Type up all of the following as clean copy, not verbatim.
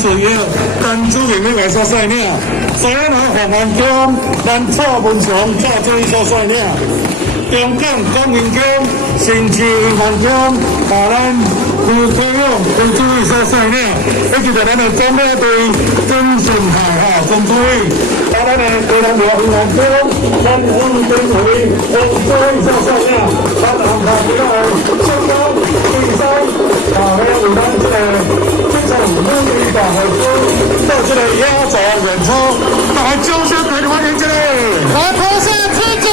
事业，但主人要来所说领，所以呢，红安宫咱蔡文祥蔡主任所说领，中港公民宫、新市银行宫，咱副科长副主任所说领，以及咱的总领队曾顺海曾主任，咱的台南庙银行宫，咱副监委黄主任所说领，咱红磡这个相关第三还有咱这个非常努力的伙伴，到这里压轴演出，来掌声给欢迎这里，来拍摄自己。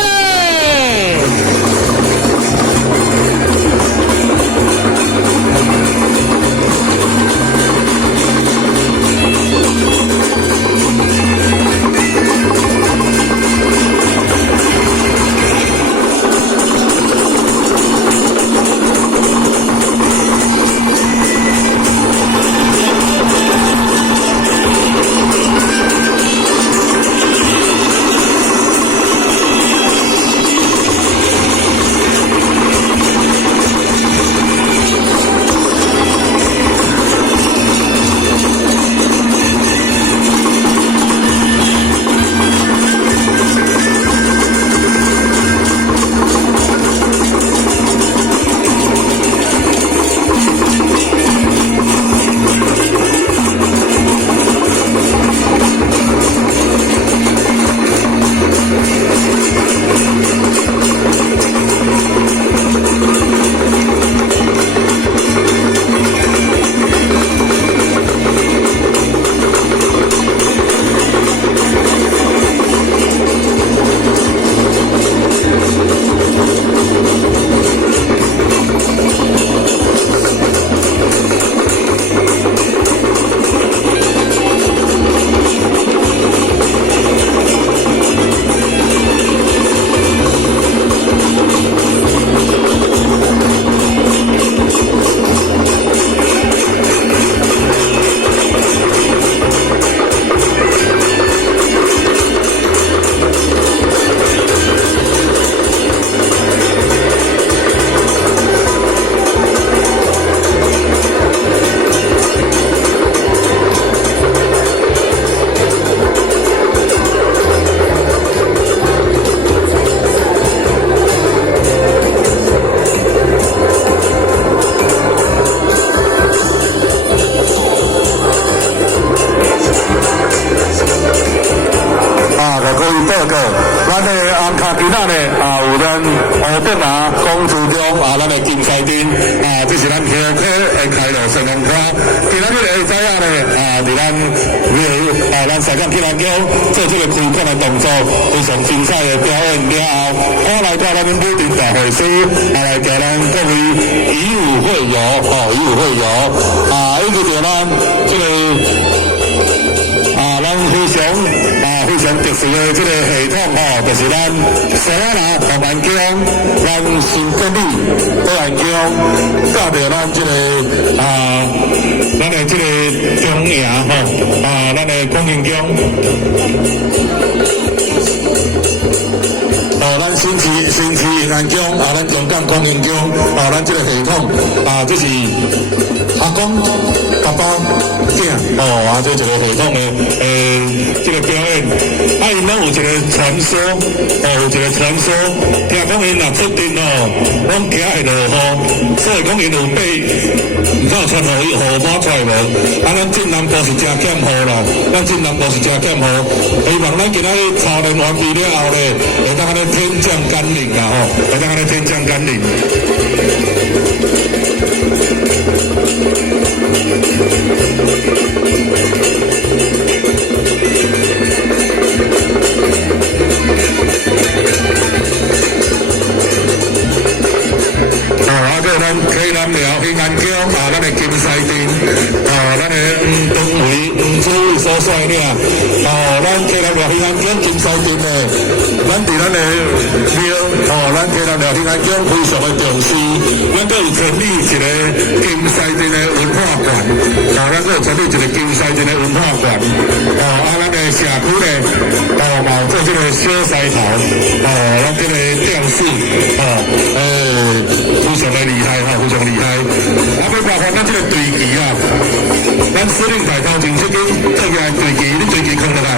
咱咱司令台头前这个做起来对旗，你对旗扛落来，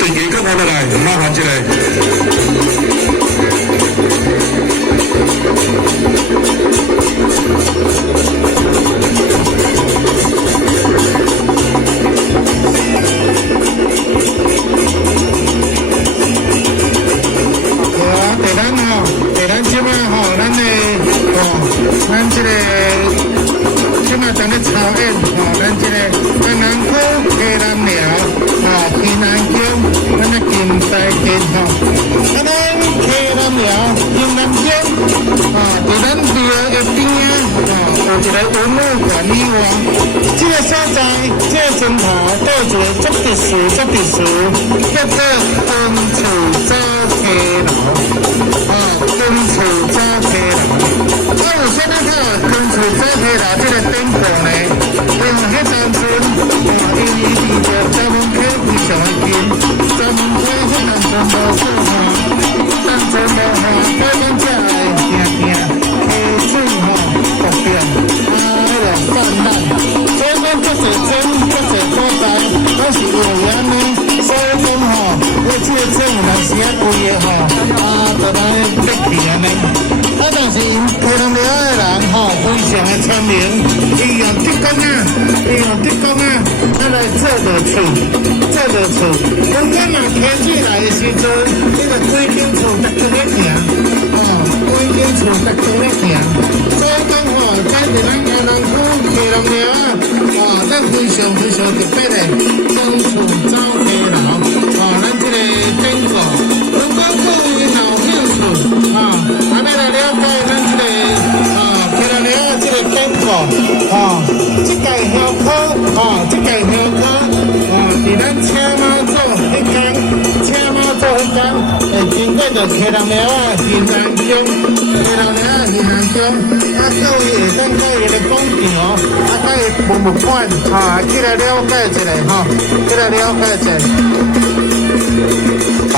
对旗扛落来，麻烦一个。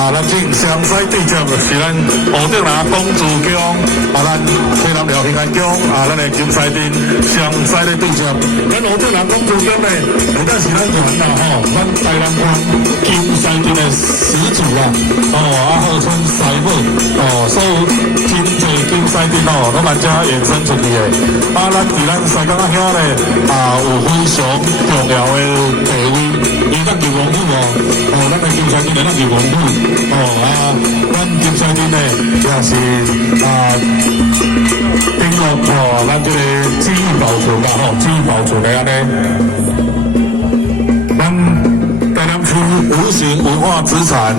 咱这详细对接是咱湖顶啦公主宫，咱溪南寮平安宫，咱的金西镇详细的对接。咱湖顶啦公主宫呢，不但是咱团啦咱台南县金西镇的始祖啦，号称师傅，所有真济金西镇拢咱遮衍生出去的。咱伫咱西港仔乡呢，有非常重要的地位。伊咱入王府咱的金西镇咱入王府。咱金西镇呢也是登录咱这个记忆保存啦，记忆保存的安尼。咱台南区无形文化资产，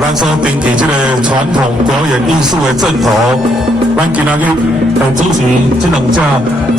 咱所登记这个传统表演艺术的阵头，咱今仔日主持这两只